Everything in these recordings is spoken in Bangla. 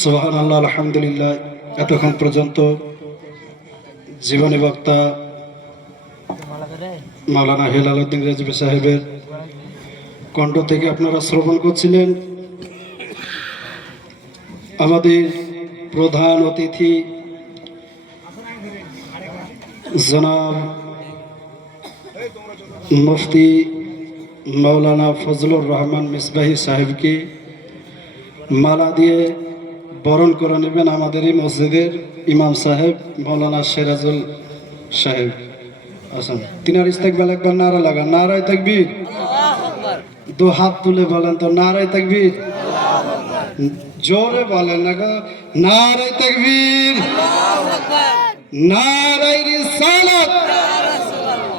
সোহান আল্লাহ আলহামদুলিল্লাহ। এতক্ষণ পর্যন্ত জীবনী বক্তা মাওলানা হেলাল উদ্দিন রাজবি সাহেবের কণ্ঠ থেকে আপনারা শ্রবণ করছিলেন। আমাদের প্রধান অতিথি জনাব মুফতি মৌলানা ফজলুর রহমান মিসবাহি সাহেবকে মালা দিয়ে বরণ করে নেবেন আমাদের এই মসজিদের ইমাম সাহেব, মৌলানা সিরাজুল সাহেব। আসেন। তিনার ইস্তেকবেল একবার নারা লাগান। নারায় থাকবি দু হাত তুলে বলেন তো, নারায় থাকবি জোরে বলেন নারায় তাকবীর। নারায় রিসালাত।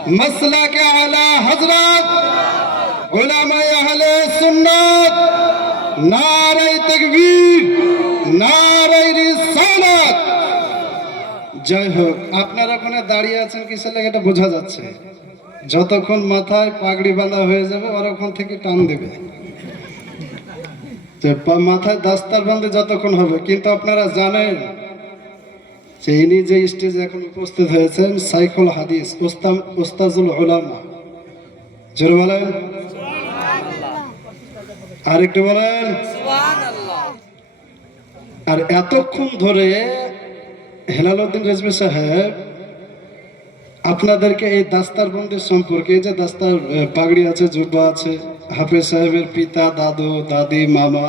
মাসলাকে আলা হযরত। উলামায়ে আহলে সুন্নাত। নারায় তাকবীর, নারায় রিসালাত। জয় হোক, আপনারা ওখানে দাঁড়িয়ে আছেন কিসের লাগে এটা বোঝা যাচ্ছে। যতক্ষণ মাথায় পাগড়ি বাঁধা হয়ে যাবে ওরক্ষণ থেকে টান দেবে। মাথায় দাস্তার বাঁধে যতক্ষণ হবে, কিন্তু আপনারা জানেন, যে ইনি যে স্টেজে এখন উপস্থিত হয়েছেন সাইকুল হাদিস ওস্তাজুল ওলামা জোর বলেন। আরেকটু বলেন। আর এতক্ষণ ধরে হেলাল উদ্দিন রেজবি সাহেব আপনাদেরকে এই দাস্তার বন্দির সম্পর্কে এই যে দাস্তার পাগড়ি আছে জুব্বা আছে হাফেজ সাহেবের পিতা দাদু দাদি মামা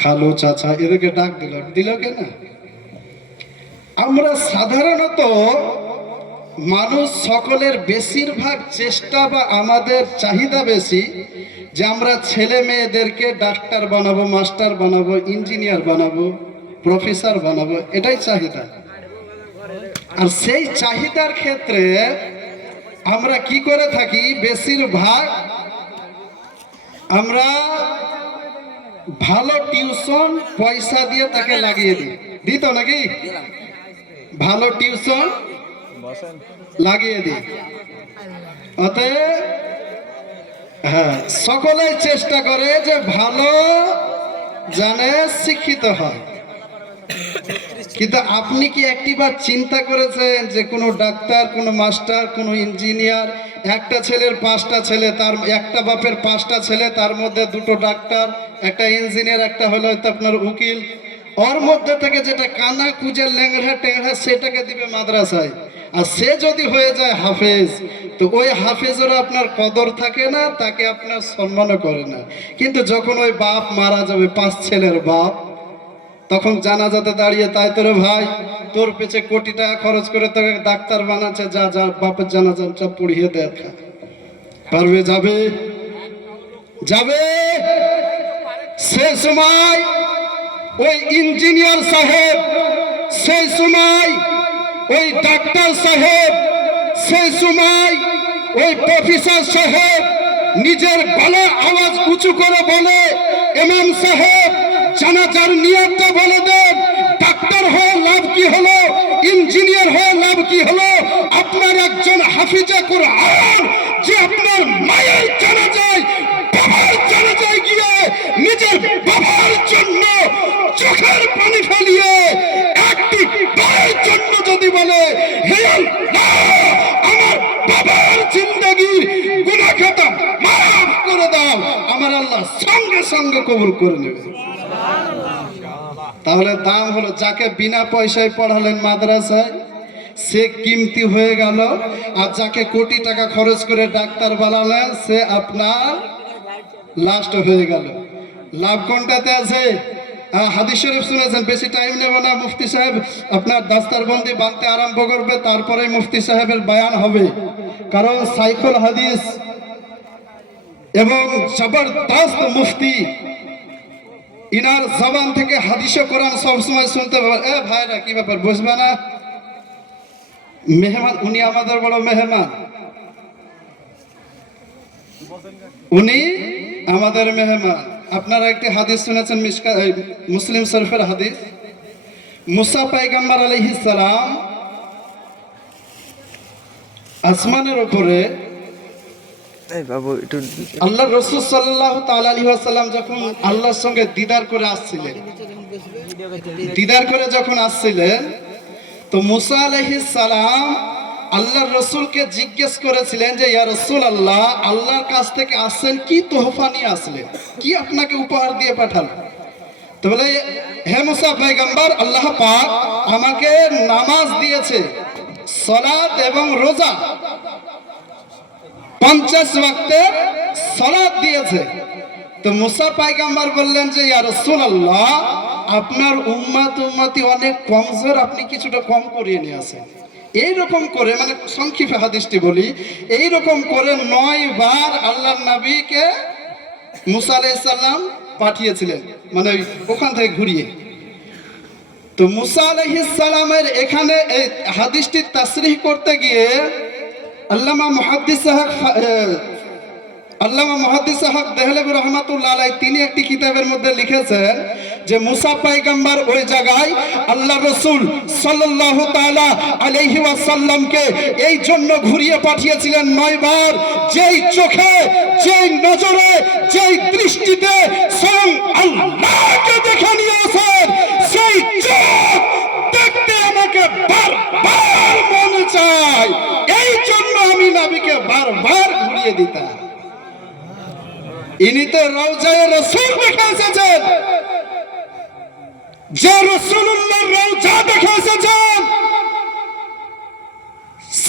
খালু চাচা এদেরকে ডাক দিল। দিল কেনা? আমরা সাধারণত মানুষ সকলের বেশিরভাগ চেষ্টা বা আমাদের চাহিদা বেশি যে আমরা ছেলে মেয়েদেরকে ডাক্তার বানাবো মাস্টার বানাবো ইঞ্জিনিয়ার বানাবো প্রফেসর বানাবো এটাই চাহিদা। আর সেই চাহিদার ক্ষেত্রে আমরা কি করে থাকি? বেশিরভাগ আমরা ভালো টিউশন পয়সা দিয়ে তাকে লাগিয়ে দিই। দিত নাকি? ভালো টিউশন লাগিয়ে দিই অতএব হ্যাঁ সকলেই চেষ্টা করে যে ভালো জানে শিক্ষিত হয় কিন্তু আপনি কি একটিবার চিন্তা করেছেন যে কোনো ডাক্তার, কোনো মাস্টার, কোনো ইঞ্জিনিয়ার, একটা ছেলের পাঁচটা ছেলে, তার একটা বাপের পাঁচটা ছেলে, তার মধ্যে দুটো ডাক্তার, একটা ইঞ্জিনিয়ার, একটা হলো হয়তো আপনার উকিল, ওর মধ্যে থেকে যেটা কানা, কুজে, ল্যাংড়া, টেংড়া, সেটাকে দিবে মাদ্রাসায়। আর সে যদি হয়ে যায় হাফেজ, তো ওই হাফেজেরও আপনার কদর থাকে না, তাকে আপনার সম্মানও করে না। কিন্তু যখন ওই বাপ মারা যাবে, পাঁচ ছেলের বাপ, তখন জানাজাতে দাঁড়িয়ে, তাই তোরে ভাই, তোর পেছে কোটি টাকা খরচ করে তোকে ডাক্তার বানাচ্ছে, যা যা, বাপের জানাজাটা পড়িয়ে দেখা পারবে, যাবে? যাবে? সে সময় ওই ইঞ্জিনিয়ার সাহেব, সেই সময় ওই ডাক্তার সাহেব সেই সময় ওই প্রফেসর সাহেব নিজের গলা আওয়াজ উঁচু করে বলে, ইমাম সাহেব, জানাজার নিয়তটা বলে দেন। ডাক্তার হয়ে লাভ কি হলো? ইঞ্জিনিয়ার হয়ে লাভ কি হলো? আপনার একজন হাফিজা কোরআন, যে আপনার মায়ের জানা যায় বাবার জানা যায় গিয়ে নিজের সঙ্গে কবুল করে নেবে। তাহলে দাম হলো, যাকে বিনা পয়সায় পড়ালেন মাদ্রাসায়, সে কিমতি হয়ে গেল। আর যাকে কোটি টাকা খরচ করে ডাক্তার বানালেন, সে আপনার লাস্ট হয়ে গেল। লাভ কোনটাতে আছে? হাদিস শরীফ শুনেছেন, বেশি টাইম নেব না, মুফতি সাহেব। আপনার দাস্তারবন্দি বাঁধতে আরম্ভ করবে তারপরে মুফতি সাহেবের বয়ান হবে। কারণ সাইকুল হাদিস এবং জবরদস্ত মুফতি। ইনার জবান থেকে হাদিসে কোরআন সবসময় শুনতে পাবে এ ভাইরা, কি ব্যাপার, বুঝবে না? মেহমান, উনি আমাদের বড় মেহমান। উনি আমাদের মেহমান। আপনারা একটি হাদিস শুনেছেন মুসলিম শরীফের হাদিস? মুসা পাইগাম্বার আলাইহিস সালাম আসমানের উপরে আল্লাহ রসুল সাল্লাহ সাল্লাম যখন আল্লাহর সঙ্গে দিদার করে আসছিলেন, দিদার করে যখন আসছিলেন, তো মুসা আলহিস সালাম আল্লাহর রসুলকে জিজ্ঞেস করেছিলেন যে, ইয়া রসুল আল্লাহ আল্লাহর কাছ থেকে আসছেন কি তোহফা নিয়ে আসলেন? কি আপনাকে উপহার দিয়ে পাঠালেন তো বলে, হে মুসা পয়গম্বর, আল্লাহ পাক আমাকে নামাজ দিয়েছে সলাত এবং রোজা। পঞ্চাশ ওয়াক্তের সলাদ দিয়েছে। তো মুসা পাইগাম্বার বললেন যে, ইয়া রাসূলুল্লাহ, আপনার উম্মাত উম্মতি অনেক কমজোর আপনি কিছুটা কম করিয়ে নিয়ে আসেন। এইরকম করে মানে সংক্ষিপে হাদিসটি বলি, এইরকম করে নয় বার আল্লাহর নবীকে মুসা আলাইহিস সালাম পাঠিয়েছিলেন মানে ওখান থেকে ঘুরিয়ে। তো মুসা আলাইহিস সালামের এখানে এই হাদিসটি তাসরিহ করতে গিয়ে আল্লামা মুহাদ্দিস সাহেব আল্লামা মুহাদ্দিস সাহেব দেহলেবি রহমাতুল্লাহ আলাই তিনি একটি কিতাবের মধ্যে লিখেছেন যে, মুসা পাইগাম্বার ওই জায়গায় আল্লাহ রসুল সাল্লাল্লাহু তাআলা আলাইহি ওয়াসাল্লামকে এই জন্য ঘুরিয়ে পাঠিয়েছিলেন নয়বার। যেই চোখে, যেই নজরে, যেই দৃষ্টিতে স্বয়ং আল্লাহকে দেখে নিয়েছেন, সেই চোখ বারবার মন চাই। এই জন্য আমি নবীকে বারবার ঘুরিয়ে দিতাম। ইনি তো রওজায় রসুল দেখে এসেছেন। যে রসুল্লাহ রওজা দেখে এসেছেন,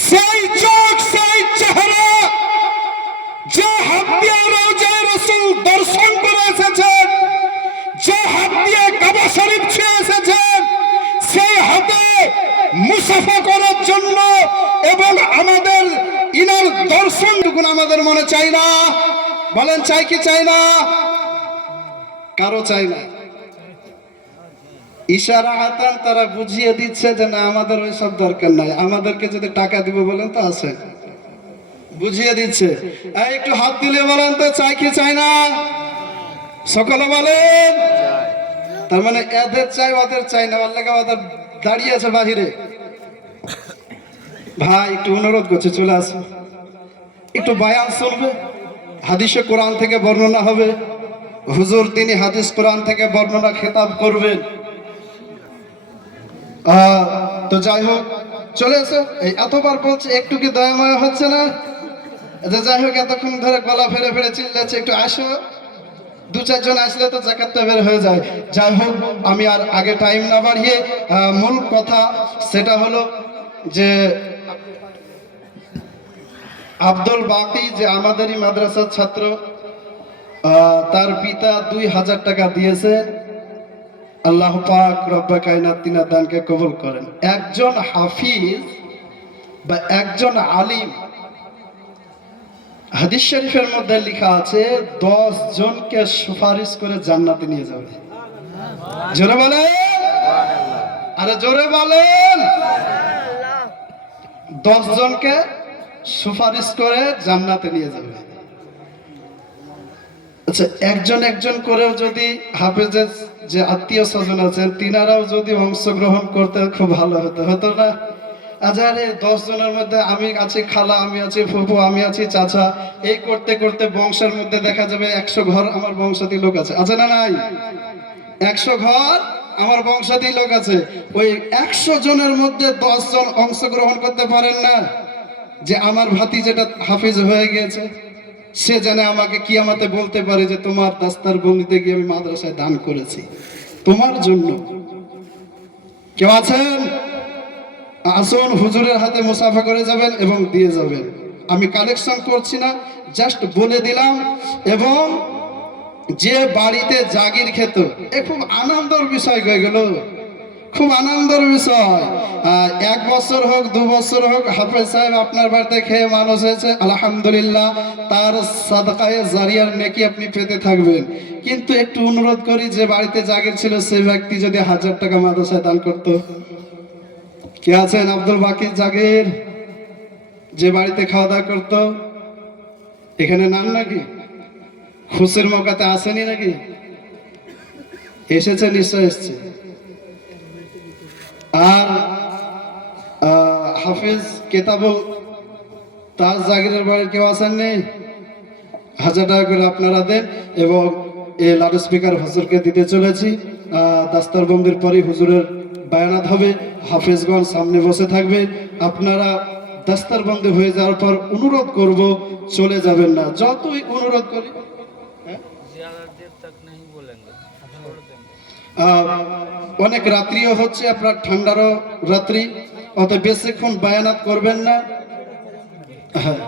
সেই চোখ ইনার দর্শনটুকুন আমাদের মনে চাই না, বলেন, চাই কি চাই না? কারও চাই না। ইশারা হাতান তারা বুঝিয়ে দিচ্ছে যে না, আমাদের ওই সব দরকার নাই। আমাদেরকে যদি টাকা দিব বলেন তো আছে। বুঝিয়ে দিচ্ছে। একটু হাত দিলে বলেন তো, চাই কি চাই না? সকলে বলেন। তার মানে এদের চাই, ওদের চাই না। আল্লাহ ওদের দাঁড়িয়ে আছে বাহিরে। ভাই, একটু অনুরোধ করছে, চলে আসো একটু বায়ান চলবে। হাদিসে কোরআন থেকে বর্ণনা হবে। হুজুর, তিনি হাদিস কোরআন থেকে বর্ণনা, খেতাব করবেন। তো যাই হোক, চলে এসো। এই এতবার বলছে, একটু কি দয়াময় হচ্ছে না? যে যাই হোক, এতক্ষণ ধরে গলা ফেরে ফেরে চিল্লাচ্ছে, একটু আসো। দু, চারজন আসলে তো জাকাতটা বের হয়ে যায়। যাই হোক, আমি আর আগে টাইম না বাড়িয়ে মূল কথা সেটা হলো যে আব্দুল বাকি যে আমাদেরই মাদ্রাসার ছাত্র তার পিতা দুই হাজার টাকা দিয়েছে। আল্লাহ পাক রব্বা কায়নাত তিনার দানকে কবুল করেন। একজন হাফিজ বা একজন আলিম, হাদিস শরীফের মধ্যে লেখা আছে, দশ জনকে সুপারিশ করে জান্নাতে নিয়ে যাবে। জোরে বলেন? আরে জোরে বলেন। দশ জনকে সুপারিশ করে জান্নাতে নিয়ে যাবে। আচ্ছা একজন একজন করেও যদি হাফেজের যে আত্মীয় স্বজন আছেন, তিনারাও যদি অংশগ্রহণ করতে খুব ভালো হতো। হতো না? আজারে দশ জনের মধ্যে আমি আছি, খালা আমি আছি, ফুফু আমি আছি, চাচা। এই করতে করতে বংশের মধ্যে দেখা যাবে একশো ঘর আমার বংশাতি লোক আছে। আছে না নাই? একশো ঘর আমার বংশাতি লোক আছে। ওই একশো জনের মধ্যে দশ জন অংশগ্রহণ করতে পারেন না? যে আমার ভাতি যেটা হাফিজ হয়ে গিয়েছে সে জানে আমাকে কি আমাতে বলতে পারে যে তোমার দাস্তার বন্দিতে গিয়ে আমি মাদ্রাসায় দান করেছি। তোমার জন্য। কেউ আছেন? আসুন, হুজুরের হাতে মুসাফা করে যাবেন এবং দিয়ে যাবেন। আমি কালেকশন করছি না, জাস্ট বলে দিলাম। এবং যে বাড়িতে জাগির খেত, এ খুব আনন্দের বিষয় হয়ে গেল। খুব আনন্দের বিষয়। এক বছর হোক, দু বছর হোক, হাফেজ সাহেব আপনার বাড়িতে খেয়ে মানুষ হয়েছে, আলহামদুলিল্লাহ, তার সাদকায়ে জারিয়ার নেকি আপনি পেতে থাকবেন। কিন্তু একটু অনুরোধ করি, যে বাড়িতে জাগির ছিল, সেই ব্যক্তি যদি হাজার টাকা মাদ্রাসায় দান করতো। কে আছেন? আব্দুল বাকির জাগির? যে বাড়িতে খাওয়া দাওয়া করতো। এখানে নাম নাকি? খুশির মৌকাতে আসেনি নাকি? এসেছে, নিশ্চয় এসছে। আর হাফিজ কেতাবুল তাজ জাগিরের বাড়ির কেউ আসেন নেই? হাজার টাকা করে আপনারা দেন এবং এই লাউড স্পিকার হুজুরকে দিতে চলেছি। দাস্তারবন্দির পরেই হুজুরের বায়ানাত হবে। হাফেজগঞ্জ সামনে বসে থাকবে। আপনারা দাস্তারবন্দি হয়ে যাওয়ার পর অনুরোধ করব, চলে যাবেন না। যতই অনুরোধ করি অনেক রাত্রিও হচ্ছে আপনার ঠান্ডারও রাত্রি। অত বেশিক্ষণ বায়ানাত করবেন না। হ্যাঁ।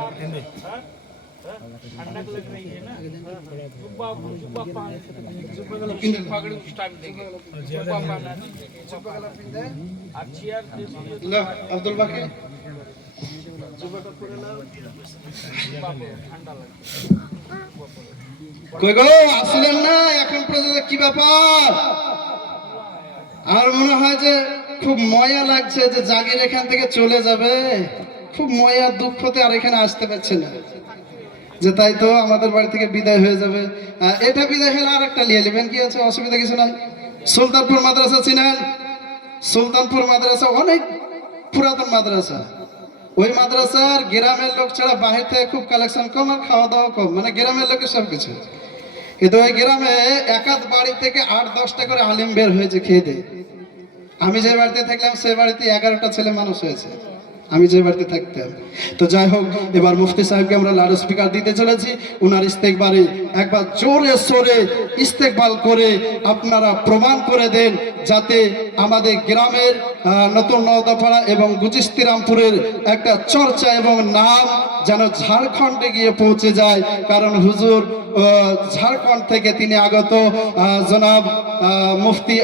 ঠান্ডা লাগে কই গো, আসলেন না, এখন পর্যন্ত কি ব্যাপার? আর মনে হয় যে খুব ময়া লাগছে যে জাগির এখান থেকে চলে যাবে। খুব ময়া দুঃখতে আর এখানে আসতে পারছে না। যে তাই তো আমাদের বাড়ি থেকে বিদায় হয়ে যাবে। এটা বিদায় হলে আর একটা নিয়ে নেবেন, কি আছে? অসুবিধা কিছু নাই। সুলতানপুর মাদ্রাসা চিনেন? সুলতানপুর মাদ্রাসা অনেক পুরাতন মাদ্রাসা। ওই মাদ্রাসার গ্রামের লোক ছাড়া বাহির থেকে খুব কালেকশন কম আর খাওয়া দাওয়া কম। মানে গ্রামের লোকের সব কিছু কিন্তু ওই গ্রামে একাধ বাড়ি থেকে আট, দশটা করে আলিম বের হয়েছে খেয়ে দেয়। আমি যে বাড়িতে থাকলাম, সে বাড়িতে এগারোটা ছেলে মানুষ হয়েছে। আমি যে বাড়িতে থাকতাম। তো যাই হোক, এবার মুফতি সাহেবকে আমরা লাউড স্পিকার দিতে চলেছি। উনার ইস্তেকবারে একবার জোরে সোরে ইস্তেকবাল করে আপনারা প্রমাণ করে দেন, যাতে আমাদের গ্রামের নতুন নওদাপাড়া এবং গুজিস্তিরামপুরের একটা চর্চা এবং নাম যেন ঝাড়খণ্ডে গিয়ে পৌঁছে যায়। কারণ হুজুর ঝাড়খণ্ড থেকে তিনি আগত জনাব মুফতি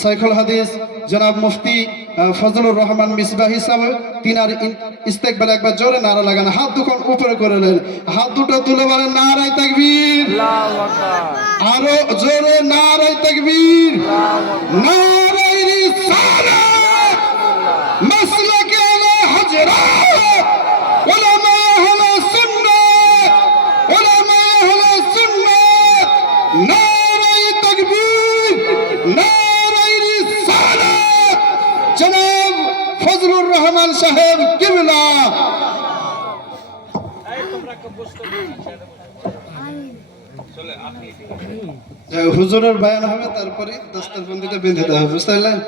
সাইখুল হাদিস, জনাব মুফতি ফজলুর রহমান মিসবাহি সাহেব তিনার ইস্তেকবেল একবার জোরে নারা লাগান। হাত দুখন উপরে করে নেন। হাত দুটো তুলে বলেন নারাই তাকবীর। আরও জোরে নারাই তাকবীর। নারাই রহমান সাহেব কিবলা হুজুরের বায়ান হবে, তারপরে দাস্তারবন্দিটা বেঁধে দেওয়া হবে, বুঝতে পারলেন?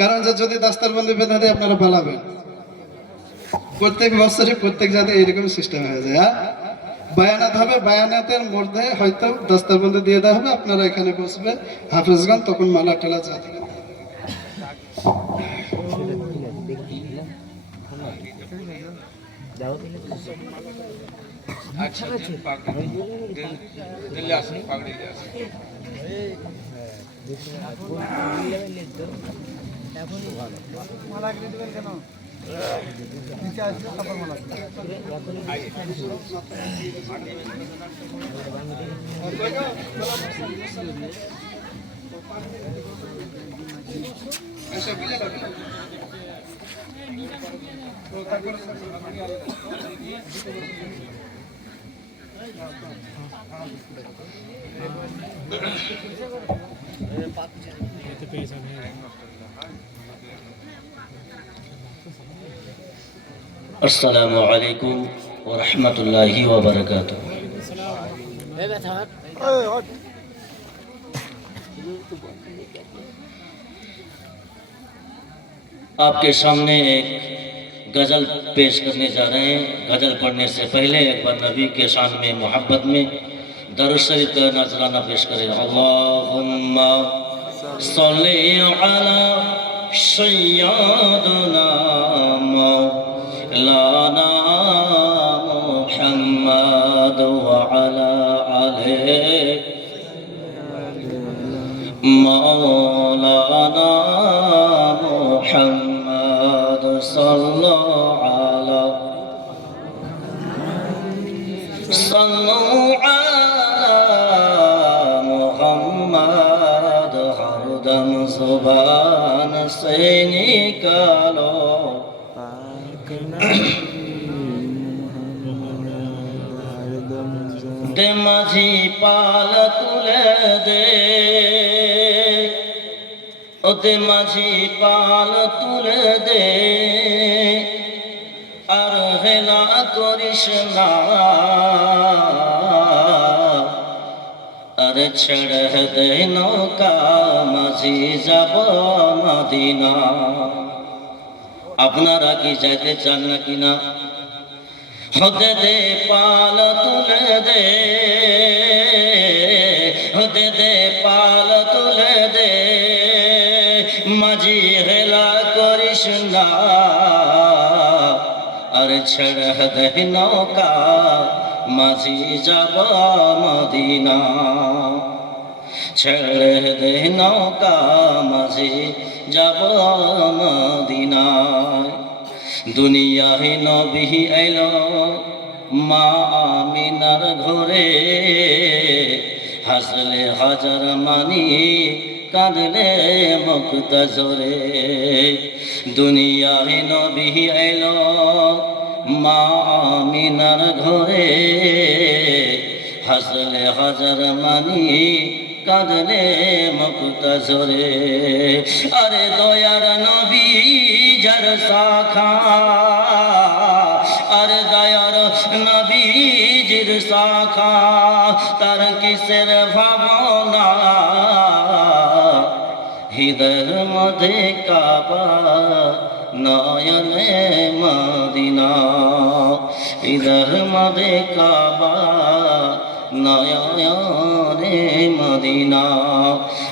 কারণ যে যদি দাস্তারবন্দি বেঁধে দেয়, আপনারা পালাবেন। প্রত্যেক বছরে প্রত্যেক জায়গায় এইরকম সিস্টেম হয়ে যায় হ্যাঁ? বায়ানাত হবে, বায়ানাতের মধ্যে হয়তো দাস্তারবন্দি দিয়ে দেওয়া হবে, আপনারা এখানে বসবেন হাফিজগঞ্জ তখন মালা টালা যা যাও আচ্ছা দিল্লি আসুন পাগড়ি। আসুন এই ভালো মালা কিনে দেবেন কেন নিচে আসবে তারপর মালা السلام عليكم ورحمة الله وبركاته आपके सामने एक غزل پیش کرنے جا رہے ہیں۔ غزل پڑھنے سے پہلے ایک بار نبی کے شان میں، محبت میں شریف کا نظرانہ پیش کریں۔ اللہم صلی علی سیدنا مولانا محمد وعلا علی مولانا محمد से निकालो দে মাঝি পাল তুলে দে। ওতে মাঝি পাল তুলে দে। আর হেলা করিস না। ছেড়ে দে নৌকা, মাঝি যাব মদিনা। আপনারা কি যাইতে চান না? কিনা হতে দে, পাল তুলে দে। হতে দে, পাল তুলে দে। মাঝি হেলা করিস না। আর ছেড়ে দে নৌকা মাঝি যাব মদিনা। ছেড়ে দে নৌকা মাঝি যাব মদিনায়। দুনিয়ায় নবী এলো মা আমিনার ঘরে। হাসলে হাজার মানি কাঁদলে মুক্তা জোরে দুনিয়ায় নবী এলো মা আমিনার ঘরে হাসলে হাজার মানি, কাঁদলে মুক্তা জোরে আরে দয়ার নবী, যার শাখা, আরে দয়ার নবীজির শাখা, তার কিসের ভাবনা? হৃদয়ের মধ্যে কাবা নয়নে মদিনা হৃদয়ের মধ্যে কাবা নয়নে মদিনা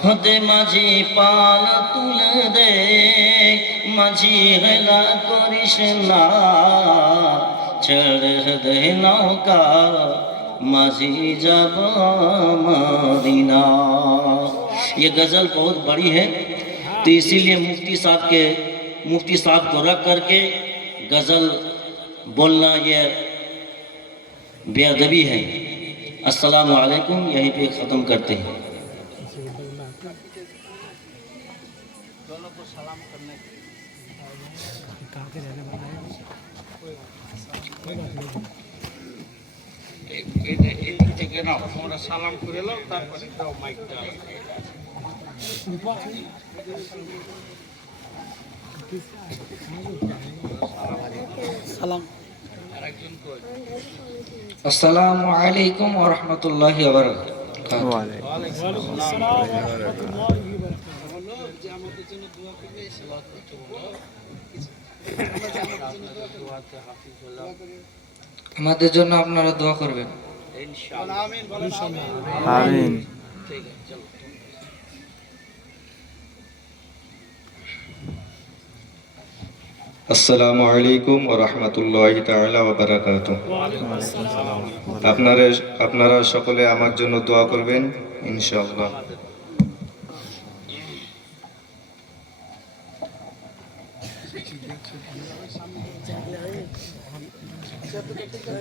হতে মাঝি পাল তুলে দে মাঝি হেলা করিস না ছেড়ে দে নৌকা মাঝি যাব मदीना ये गज़ल बहुत बड़ी है तो इसीलिए मुफ्ती साहब के مفتی صاحب کو رکھ کر کے غزل بولنا یہ بے ادبی ہے۔ السلام علیکم۔ یہیں پہ ختم کرتے ہیں۔ Thank you. সালাম। আসসালামু আলাইকুম ওয়া রাহমাতুল্লাহি ওয়া বারাকাতুহু। আমাদের জন্য আপনারা দোয়া করবেন। ইনশাআল্লাহ। আমিন। আমিন। ঠিক আছে চলো। আসসালামু আলাইকুম ও রহমতুল্লাহ আপনারা আপনারা সকলে আমার জন্য দোয়া করবেন, ইনশাআল্লাহ।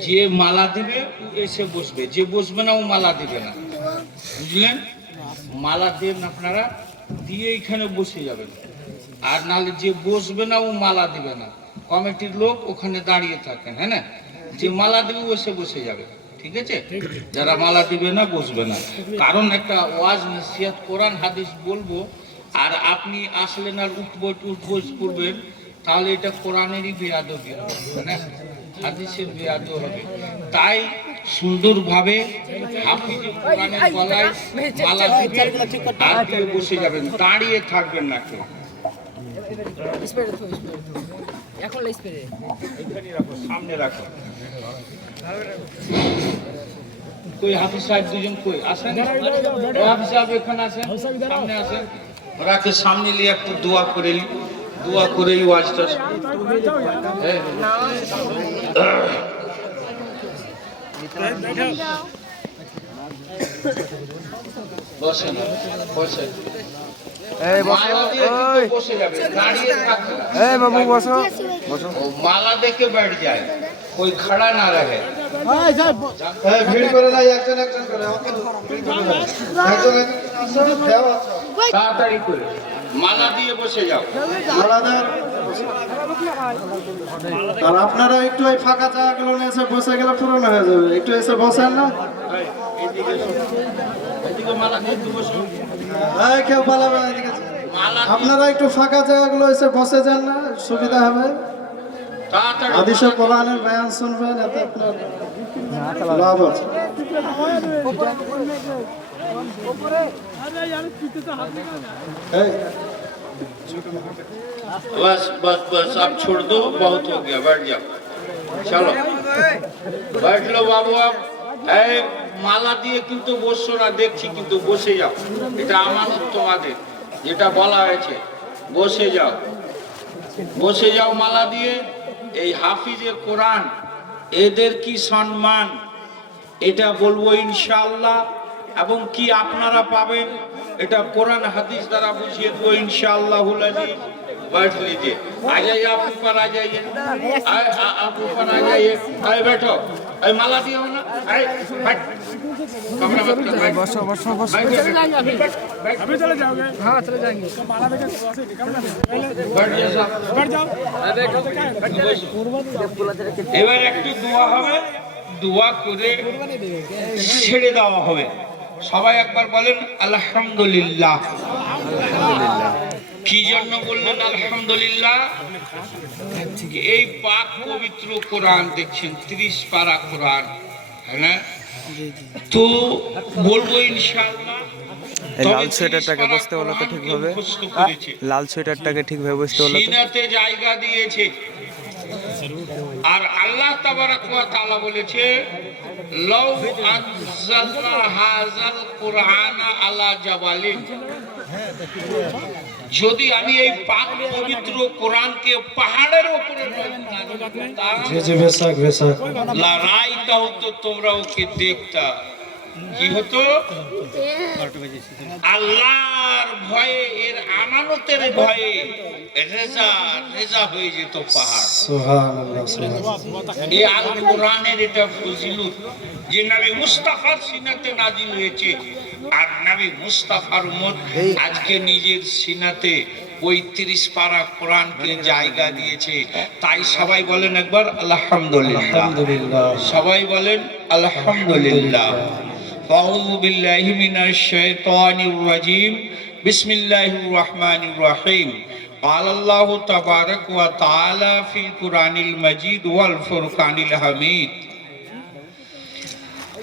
যে মালা দিবে এসে বসবে। যে বসবে না, ও মালা দিবে না। বুঝলেন? মালা দেন আপনারা, দিয়ে এখানে বসে যাবেন। আর নাহলে যে বসবে না, ও মালা দিবে না। কমিটির লোক ওখানে দাঁড়িয়ে থাকেন হ্যাঁ না? যে মালা দিবে বসে বসে যাবে, ঠিক আছে? যারা মালা দিবে না, বসবে না। কারণ একটা ওয়াজ নসিহত, কোরআন, হাদিস বলব, আর আপনি আসলেন আর উঠবস উঠবস করবেন তাহলে এটা কোরআনেরই বেয়াদবি হবে না? হাদিসের বেয়াদ হবে। তাই সুন্দরভাবে হাফিজ কোরআনের গলায় মালা দিবেন আর বসে যাবেন, দাঁড়িয়ে থাকবেন না কেউ। এখন স্প্রে এখানে রাখো সামনে রাখো। কই হাফিজ সাহেব দুজন কই? আসেন? হাফিজ সাহেব এখানে আসেন সামনে আসেন। ওরাকে সামনে নিয়ে একটু দোয়া করে দোয়া করে ওয়াজটা। বসেন বসেন। এই বসো মালা দিয়ে কিন্তু ওই বসে যাবে দাঁড়িয়ে থাকবে না। এই বাবু বসো বসো वो माला दे के बैठ जाए कोई खड़ा ना रहे হ্যাঁ ভিড় করে নাই একজন একজন করে অত ভিড় করে নাই। একজন একজন আসো, দেও আসো। তাড়াতাড়ি করে মালা দিয়ে বসে যাও মালাদার আর আপনারা একটু ওই ফাঁকা জায়গাগুলো নিয়ে এসে বসে গেলে পুরনো হয়ে যাবে একটু এসে বসেন না এদিকে মালা দিয়ে একটু বসো এই কেউ পালাবে না এদিকে মালা দিয়ে আপনারা একটু ফাঁকা জায়গাগুলো এসে বসে যান না সুবিধা হবে তাড়াতাড়ি আদিশ কোরআনের বয়ান শুনবেন এতে আপনার লাভ আছে बस बस बस अब छोड़ दो बहुत हो गया बैठ जाओ चलो बैठ लो बाबू आप এই মালা দিয়ে কিন্তু বসছো না দেখছি কিন্তু বসে যাও এটা আমানত তোমাদের যেটা বলা হয়েছে বসে যাও বসে যাও মালা দিয়ে এই হাফিজে কোরআন এদের কি সম্মান এটা বলবো ইনশাআল্লাহ এবং কি আপনারা পাবেন এটা কোরআন হাদিস দ্বারা বুঝিয়ে দেবো ইনশাআল্লাহ बैठ लीजिए आ जाइए आप ऊपर आ जाइए आए, आ- आप ऊपर आ जाइए आए बैठो अरे माला दिया हो ना आए बैठ कमरा मत कर बैठ বসো বসো বসো बैठ चले जाएंगे अभी अभी चले जाओगे हाँ चले जाएंगे बैठ जाओ साहब बैठ जाओ এবার একটু দোয়া হবে দোয়া করে ছেড়ে দেওয়া হবে সবাই একবার বলেন আলহামদুলিল্লাহ কি জন্য বললেন আলহামদুলিল্লাহ এই পাক পবিত্র কোরআন দেখছেন ত্রিশ পারা কোরআন হ্যাঁ তো বলব ইনশাআল্লাহ লাল সোয়েটারটাকে বসতে তো ঠিকভাবে। লাল সোয়েটারটাকে ঠিকভাবে বসতে বলো তো। সিনাতে জায়গা দিয়েছে। আর আল্লাহ তাবারাক ওয়া তাআলা বলেছে লাউ আনজালনা হাযাল কুরআনা আলা জাবালিন। যদি আমি এই পাক পবিত্র কোরআনকে পাহাড়ের উপরে তোমরা ওকে দেখতা? কি হতো আল্লাহর ভয়ে এর আমানতের ভয়ে রেজা রেজা হয়ে যেত পাহাড়। এই আল কোরআনের এটা ফজিলত যে নবী মুস্তাফার সিনাতে নাজিল হয়েছে। আর নবী মুস্তাফার উম্মত আজকে নিজের সিনাতে পঁয়ত্রিশ তিরিশ পারা কোরআনকে জায়গা দিয়েছে। তাই সবাই বলেন একবার আলহামদুলিল্লাহ। সবাই বলেন আলহামদুলিল্লাহ। أعوذ بالله من الشيطان الرجيم. بسم الله الرحمن الرحيم. قال الله تبارك وتعالى في القرآن المجيد والفرقان الحميد.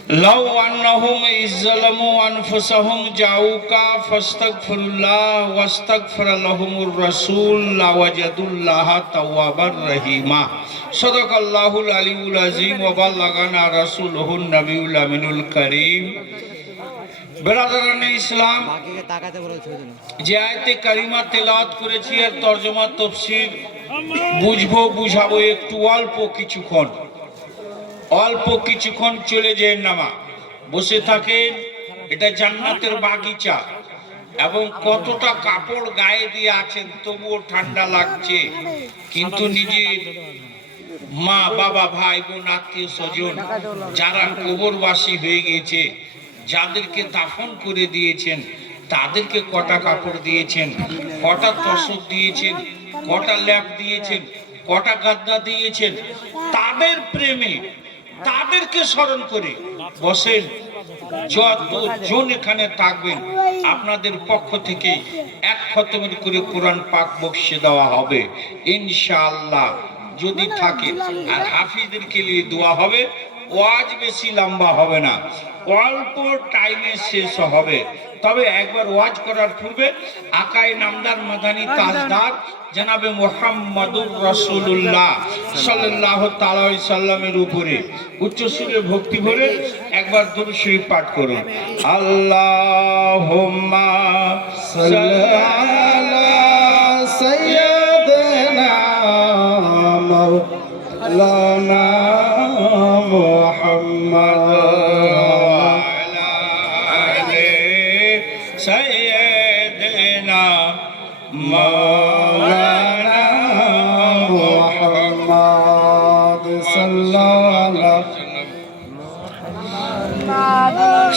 لو أنهم إذ ظلموا أنفسهم جاءوك فاستغفر الله واستغفر لهم الرسول لوجدوا الله توابا رحيما صدق الله العلي العظيم وبلغنا رسوله النبي الأمين الكريم বেরাদারানে ইসলাম যে আয়তে কারিমা তেলাওয়াত করেছি এর তর্জমা তফসির বুঝবো বুঝাবো একটু অল্প কিছুক্ষণ অল্প কিছুক্ষণ চলে যায় নামা বসে থাকেন এটা জান্নাতের বাগিচা। এবং কতটা কাপড় গায়ে দিয়ে আছেন, তবুও ঠান্ডা লাগছে। কিন্তু নিজের মা, বাবা, ভাই, বোন, আত্মীয়, স্বজন যারা কবরবাসী হয়ে গিয়েছে, যাদেরকে দাফন করে দিয়েছেন, তাদেরকে কটা কাপড় দিয়েছেন, কটা তসক দিয়েছেন, কটা ল্যাপ দিয়েছেন, কটা গাদ্দা দিয়েছেন, তাদের প্রেমে তাদেরকে স্মরণ করে বসেন। যতজন এখানে থাকবেন, আপনাদের পক্ষ থেকে এক খতমের করে কোরআন পাক বক্সে দেওয়া হবে। ইনশাআল্লাহ, যদি থাকে, আর হাফিজদেরকে নিয়ে দোয়া হবে। ওয়াজ বেশি লম্বা হবে না। অল্প টাইমে শেষ হবে। তবে একবার ওয়াজ করার পূর্বে আকাই নামদার মাদানি তাজদার জানাবে মোহাম্মদুর রসুল্লাহ সাল্লাহ তালাই সাল্লামের উপরে উচ্চ সুরে ভক্তি ভরে একবার দুরুশরীফ পাঠ করুন। আল্লাহ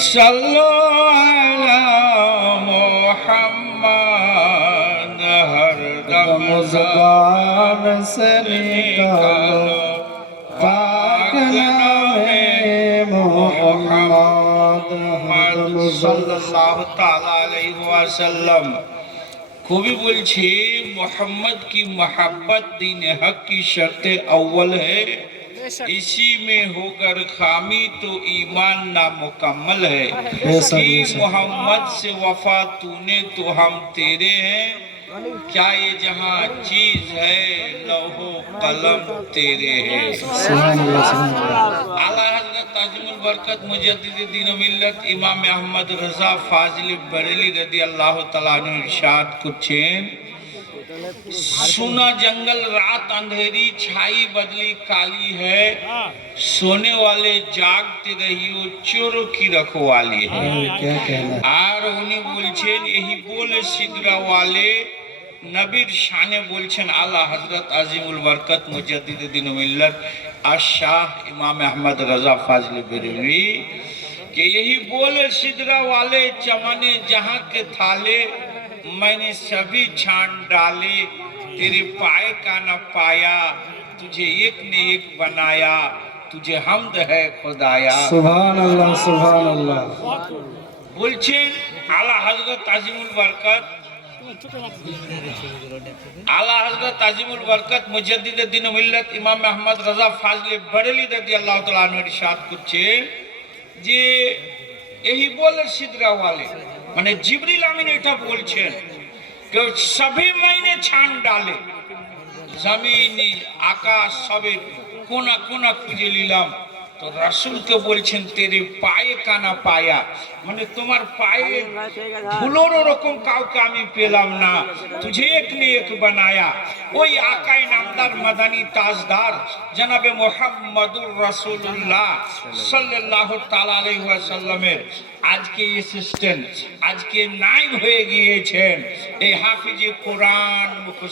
صلوا على محمد ہر دم زبان سے نکالو پاک نام محمد صلی اللہ تعالی علیہ وسلم خوبی بول چھے محمد کی محبت دین حق کی شرط اول ہے۔ اسی میں ہو کر خامی تو ایمان نامکمل ہے۔ کہ محمد سے وفا تو نے تو ہم تیرے ہیں۔ کیا یہ جہاں چیز ہے لوہ قلم تیرے ہے تاجم البرکت مجدد دین و ملت امام احمد رضا فاضل بریلی رضی اللہ تعالیٰ نے ارشاد کچھ سنا جنگل رات اندھیری چھائی بدلی کالی ہے۔ سونے والے جاگتے رہی رہیو چورو کی رکھو والی ہے۔ اور انہیں بولچین یہی بول سدرا والے۔ نبیر নবীর শানে বলছেন حضرت عظیم الورکت مجدد دین ملت الشاہ امام احمد رضا فاضل بریوی کہ یہی بول سدرا والے چمنے جہاں کے تھالے میں نے سبھی چھان ڈالے تیرے پائے کا نہ پایا تجھے ایک نے ایک بنایا تجھے حمد ہے خدایا سبحان اللہ سبحان اللہ بلچن আলা حضرت عظیم বরকত আলা হজরত আজিমুল বরকত মুজাদ্দিদ দিন মিল্লত ইমাম আহমদ রাজা ফাজলে বরেলি রাদি আল্লাহ তাআলা আনহু ইরশাদ করছেন যে এই বলে সিদরা ওয়ালে মানে জিবরিল আমিন এটা বলছেন, কেউ সবে মাইনে ছান ডালে, জমিনি, আকাশ সবে কোনা কোনা খুঁজে নিলাম তো রাসুলকে বলছেন তেরে পায়ে কানা পায়া? মানে তোমার পায়ে ধুলোর রকম কাউকে আমি পেলাম না। তুঝে এক নে এক বানায়া। ওই আকাই নামদার মাদানী তাজদার জনাবে মোহাম্মদুর রাসূলুল্লাহ সাল্লাল্লাহু তাআলা আজকে অ্যাসিস্ট্যান্ট আজকে নাইব হয়ে গিয়েছেন। এই হাফিজে কোরআন মুখস্থ